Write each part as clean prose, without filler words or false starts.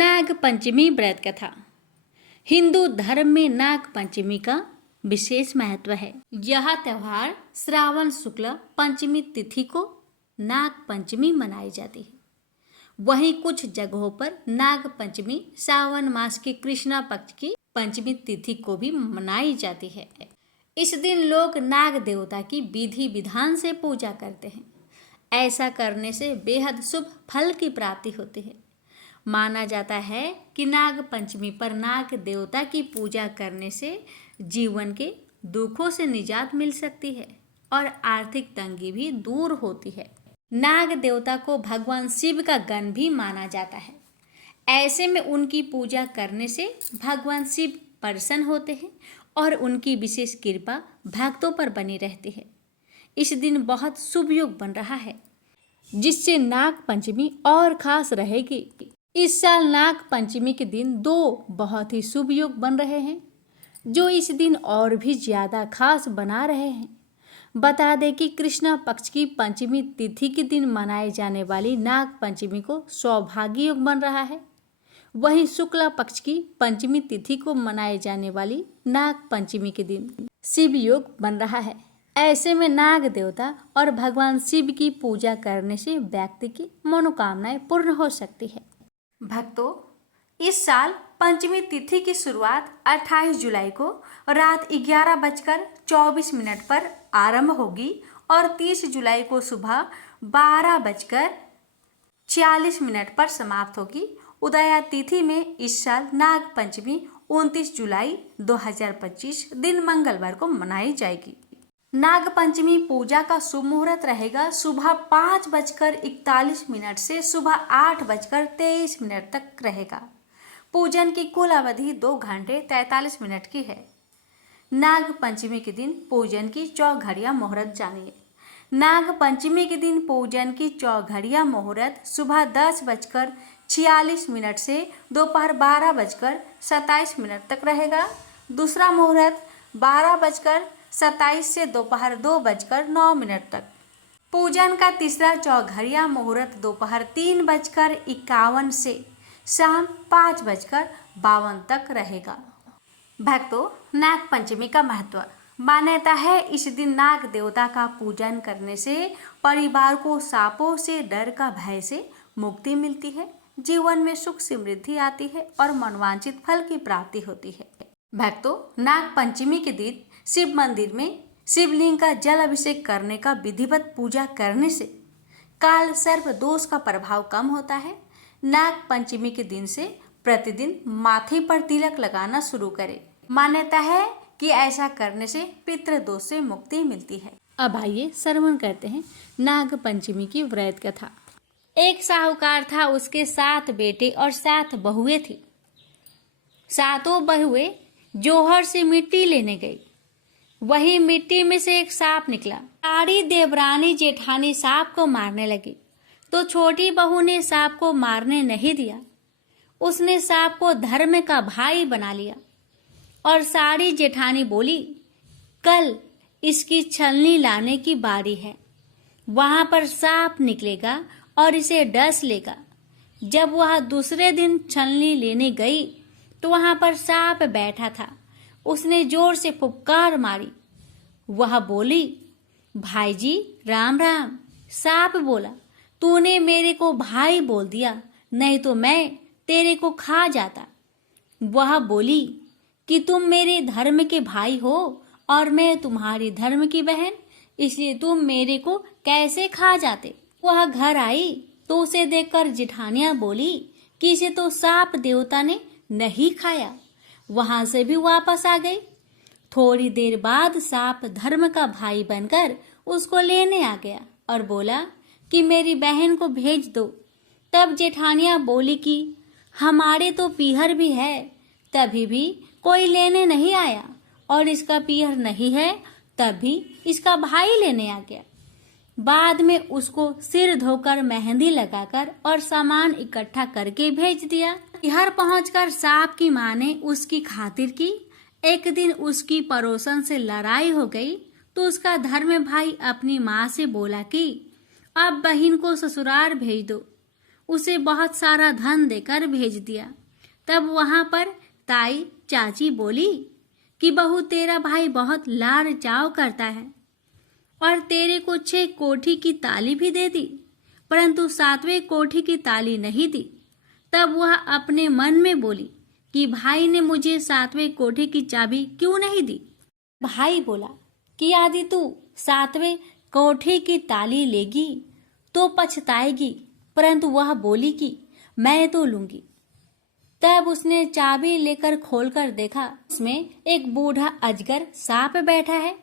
नाग पंचमी व्रत कथा। हिंदू धर्म में नाग पंचमी का विशेष महत्व है। यह त्योहार श्रावण शुक्ल पंचमी तिथि को नाग पंचमी मनाई जाती है। वहीं कुछ जगहों पर नाग पंचमी सावन मास के कृष्णा पक्ष की पंचमी तिथि को भी मनाई जाती है। इस दिन लोग नाग देवता की विधि विधान से पूजा करते हैं। ऐसा करने से बेहद शुभ फल की प्राप्ति होती है। माना जाता है कि नाग पंचमी पर नाग देवता की पूजा करने से जीवन के दुखों से निजात मिल सकती है और आर्थिक तंगी भी दूर होती है। नाग देवता को भगवान शिव का गण भी माना जाता है। ऐसे में उनकी पूजा करने से भगवान शिव प्रसन्न होते हैं और उनकी विशेष कृपा भक्तों पर बनी रहती है। इस दिन बहुत शुभ योग बन रहा है, जिससे नाग पंचमी और खास रहेगी। इस साल नाग पंचमी के दिन दो बहुत ही शुभ योग बन रहे हैं, जो इस दिन और भी ज़्यादा खास बना रहे हैं। बता दें कि कृष्णा पक्ष की पंचमी तिथि के दिन मनाए जाने वाली नाग पंचमी को सौभाग्य योग बन रहा है। वहीं शुक्ला पक्ष की पंचमी तिथि को मनाए जाने वाली नाग पंचमी के दिन शिव योग बन रहा है। ऐसे में नाग देवता और भगवान शिव की पूजा करने से व्यक्ति की मनोकामनाएं पूर्ण हो सकती है। भक्तों, इस साल पंचमी तिथि की शुरुआत 28 जुलाई को रात 11:24 पर आरंभ होगी और 30 जुलाई को सुबह 12:46 पर समाप्त होगी। उदया तिथि में इस साल नाग पंचमी 29 जुलाई 2025 दिन मंगलवार को मनाई जाएगी। नाग पंचमी पूजा का शुभ मुहूर्त रहेगा सुबह 5:41 से सुबह 8:23 तक रहेगा। पूजन की कुल अवधि 2 घंटे 43 मिनट की है। नाग पंचमी के दिन पूजन की चौघड़िया मुहूर्त जानिए। नाग पंचमी के दिन पूजन की चौघड़िया मुहूर्त सुबह 10:46 से दोपहर 12:27 तक रहेगा। दूसरा मुहूर्त 12:27 से दोपहर 2:09 तक। पूजन का तीसरा चौघड़िया मुहूर्त दोपहर 3:51 से शाम 5:52 तक रहेगा। भक्तों, नाग पंचमी का महत्व। मान्यता है इस दिन नाग देवता का पूजन करने से परिवार को सांपों से डर का भय से मुक्ति मिलती है, जीवन में सुख समृद्धि आती है और मनवांछित फल की प्राप्ति होती है। भक्तों, नाग पंचमी के दिन शिव मंदिर में शिवलिंग का जल अभिषेक करने का विधिवत पूजा करने से काल सर्प दोष का प्रभाव कम होता है। नाग पंचमी के दिन से प्रतिदिन माथे पर तिलक लगाना शुरू करें। मान्यता है कि ऐसा करने से पितृ दोष से मुक्ति मिलती है। अब आइए श्रवण करते हैं नाग पंचमी की व्रत कथा। एक साहूकार था, उसके 7 बेटे और 7 बहुएं थी। सातों बहुएं जोहर से मिट्टी लेने गई। वही मिट्टी में से एक सांप निकला। सारी देवरानी जेठानी सांप को मारने लगी, तो छोटी बहू ने सांप को मारने नहीं दिया। उसने सांप को धर्म का भाई बना लिया और सारी जेठानी बोली, कल इसकी छलनी लाने की बारी है। वहां पर सांप निकलेगा और इसे डस लेगा। जब वह दूसरे दिन छलनी लेने गई तो वहां पर सांप बैठा था। उसने जोर से फुफकार मारी। वह बोली, भाई जी राम राम। सांप बोला, तूने मेरे को भाई बोल दिया, नहीं तो मैं तेरे को खा जाता। वह बोली कि तुम मेरे धर्म के भाई हो और मैं तुम्हारी धर्म की बहन, इसलिए तुम मेरे को कैसे खा जाते। वह घर आई तो उसे देखकर जेठानियां बोली कि इसे तो सांप देवता ने नहीं खाया। वहां से भी वापस आ गई। थोड़ी देर बाद सांप धर्म का भाई बनकर उसको लेने आ गया और बोला कि मेरी बहन को भेज दो। तब जेठानियां बोली कि हमारे तो पीहर भी है, तभी भी कोई लेने नहीं आया, और इसका पीहर नहीं है तब भी इसका भाई लेने आ गया। बाद में उसको सिर धोकर मेहंदी लगाकर और सामान इकट्ठा करके भेज दिया। पीहर पहुंचकर सांप की माँ ने उसकी खातिर की। एक दिन उसकी पड़ोसन से लड़ाई हो गई तो उसका धर्म भाई अपनी माँ से बोला कि अब बहन को ससुराल भेज दो। उसे बहुत सारा धन देकर भेज दिया। तब वहां पर ताई चाची बोली कि बहू, तेरा भाई बहुत लाड़ चाव करता है और तेरे को 6 कोठी की ताली भी दे दी, परंतु 7वें कोठी की ताली नहीं दी। तब वह अपने मन में बोली कि भाई ने मुझे 7वें कोठी की चाबी क्यों नहीं दी। भाई बोला कि यदि तू 7वें कोठी की ताली लेगी तो पछताएगी, परंतु वह बोली कि मैं तो लूंगी। तब उसने चाबी लेकर खोलकर देखा, उसमें एक बूढ़ा अजगर सांप बैठा है।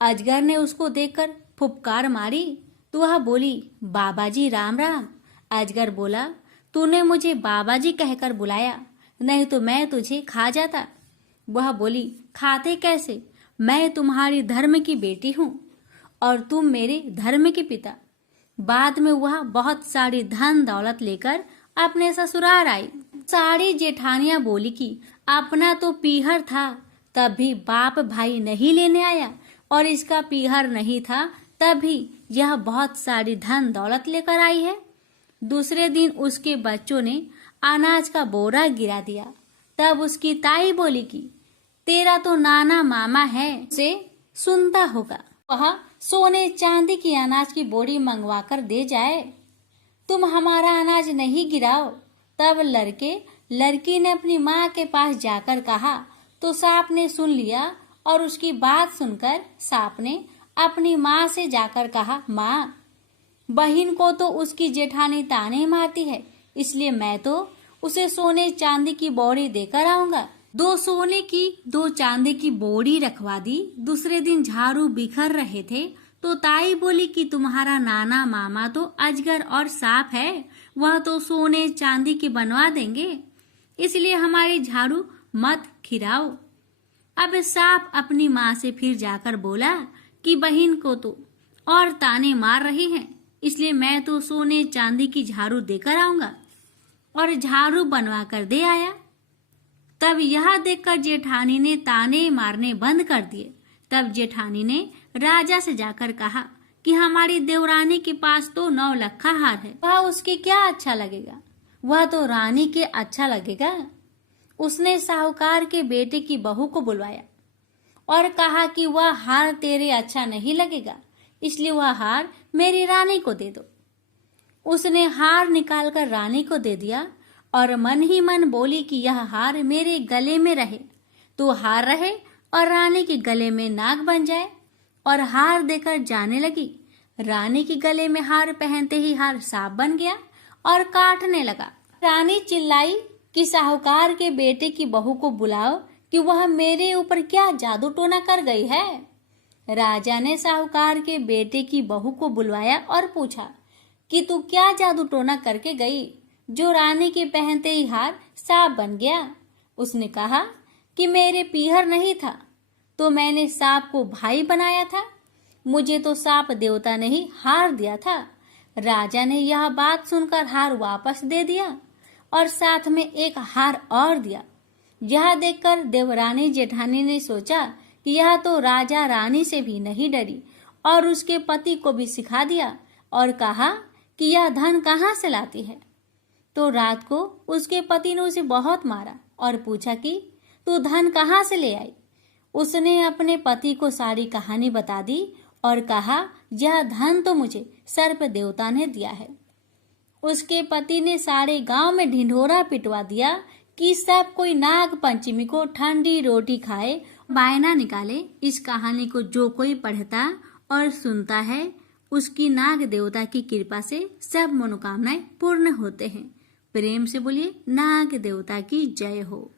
अजगर ने उसको देखकर फुफकार मारी तो वह बोली, बाबा जी राम राम। अजगर बोला, तूने मुझे बाबा जी कहकर बुलाया, नहीं तो मैं तुझे खा जाता। वह बोली, खाते कैसे, मैं तुम्हारी धर्म की बेटी हूँ और तुम मेरे धर्म के पिता। बाद में वह बहुत सारी धन दौलत लेकर अपने ससुराल आई। सारी जेठानियां बोली कि अपना तो पीहर था, तब भी बाप भाई नहीं लेने आया, और इसका पीहर नहीं था तब भी यह बहुत सारी धन दौलत लेकर आई है। दूसरे दिन उसके बच्चों ने अनाज का बोरा गिरा दिया। तब उसकी ताई बोली कि तेरा तो नाना मामा है, उसे सुनता होगा, वह सोने चांदी की अनाज की बोरी मंगवा कर दे जाए, तुम हमारा अनाज नहीं गिराओ। तब लड़की ने अपनी माँ के पास जाकर कहा तो सांप ने सुन लिया, और उसकी बात सुनकर सांप ने अपनी माँ से जाकर कहा, माँ, बहन को तो उसकी जेठानी ताने मारती है, इसलिए मैं तो उसे सोने चांदी की बोरी देकर आऊंगा। 2 सोने की 2 चांदी की बोरी रखवा दी। दूसरे दिन झाड़ू बिखर रहे थे तो ताई बोली कि तुम्हारा नाना मामा तो अजगर और सांप है, वह तो सोने चांदी की बनवा देंगे, इसलिए हमारी झाड़ू मत खिराओ। अब सांप अपनी माँ से फिर जाकर बोला कि बहन को तो और ताने मार रही हैं, इसलिए मैं तो सोने चांदी की झाड़ू देकर आऊंगा, और झाड़ू बनवा कर दे आया। तब यह देखकर जेठानी ने ताने मारने बंद कर दिए। तब जेठानी ने राजा से जाकर कहा कि हमारी देवरानी के पास तो 9 लखा हार है, वह उसके क्या अच्छा लगेगा, वह तो रानी के अच्छा लगेगा। उसने साहूकार के बेटे की बहू को बुलवाया और कहा कि वह हार तेरे अच्छा नहीं लगेगा, इसलिए वह हार मेरी रानी को दे दो। उसने हार निकालकर रानी को दे दिया और मन ही मन बोली कि यह हार मेरे गले में रहे तो हार रहे और रानी के गले में नाग बन जाए, और हार देकर जाने लगी। रानी के गले में हार पहनते ही हार सांप बन गया और काटने लगा। रानी चिल्लाई कि साहूकार के बेटे की बहू को बुलाओ कि वह मेरे ऊपर क्या जादू टोना कर गई है। राजा ने साहूकार के बेटे की बहू को बुलवाया और पूछा कि तू क्या जादू टोना करके गई जो रानी के पहनते ही हार सांप बन गया। उसने कहा कि मेरे पीहर नहीं था तो मैंने सांप को भाई बनाया था, मुझे तो सांप देवता ने ही हार दिया था। राजा ने यह बात सुनकर हार वापस दे दिया और साथ में एक हार और दिया। यह देखकर देवरानी जेठानी ने सोचा कि यह तो राजा रानी से भी नहीं डरी, और उसके पति को भी सिखा दिया और कहा कि यह धन कहाँ से लाती है। तो रात को उसके पति ने उसे बहुत मारा और पूछा कि तू धन कहाँ से ले आई। उसने अपने पति को सारी कहानी बता दी और कहा, यह धन तो मुझे सर्प देवता ने दिया है। उसके पति ने सारे गांव में ढिंढोरा पिटवा दिया कि सब कोई नाग पंचमी को ठंडी रोटी खाए, बायना निकाले। इस कहानी को जो कोई पढ़ता और सुनता है उसकी नाग देवता की कृपा से सब मनोकामनाएं पूर्ण होते हैं। प्रेम से बोलिए नाग देवता की जय हो।